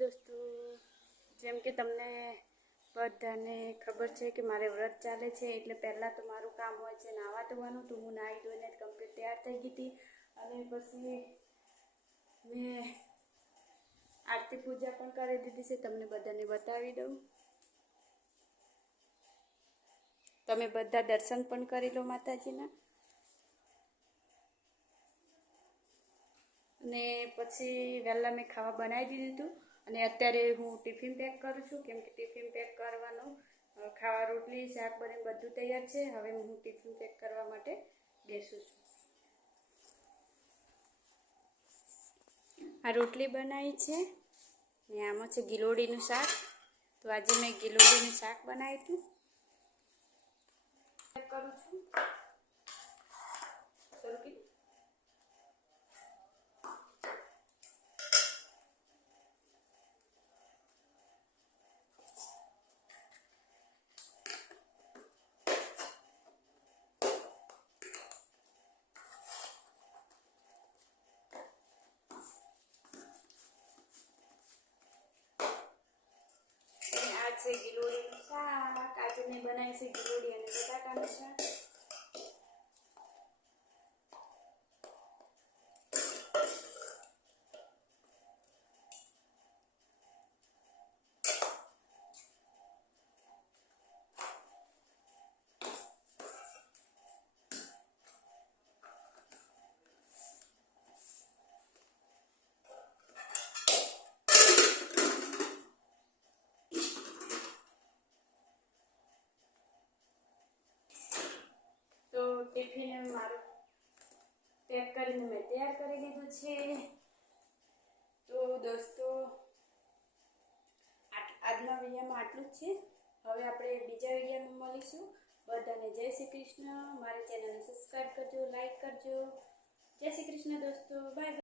દોસ્તો, જેમ કે તમને બધાને ખબર છે કે મારે વ્રત ચાલે છે, એટલે પહેલાં તો મારું કામ હોય છે નાહવા ધોવાનું. તો હું નાહી ધોઈને કમ્પ્લીટ તૈયાર થઈ ગઈ હતી અને પછી મેં આરતી પૂજા પણ કરી દીધી છે. તમને બધાને બતાવી દઉં. તમે બધા દર્શન પણ કરી લો માતાજીના. અને પછી વહેલા મેં ખાવા બનાવી દીધું હતું અને અત્યારે હું ટિફિન પેક કરું છું, કેમ કે ટિફિન પેક કરવાનું ખાવા રોટલી શાક બને બધું તૈયાર છે. હવે હું ટિફિન પેક કરવા માટે બેસું છું. આ રોટલી બનાવી છે ને આમાં છે ગિલોડીનું શાક. તો આજે મેં ગિલોડીનું શાક બનાવ્યું હતું. પેક કરું છું. છે ગિલોડીનું શાક. આજે મેં બનાવી છે ગિલોડી અને બટાકાનું શાક. તો ટિફિન મારું પેક કરીને મેં તૈયાર કરી દીધું છે. તો દોસ્તો, આજના વિડીયોમાં આટલું જ છે. હવે આપણે બીજા વિડીયોમાં મળીશું. બધાને જય શ્રી કૃષ્ણ. મારી ચેનલને સબસ્ક્રાઈબ કરજો, લાઈક કરજો. જય શ્રી કૃષ્ણ દોસ્તો, બાય બાય.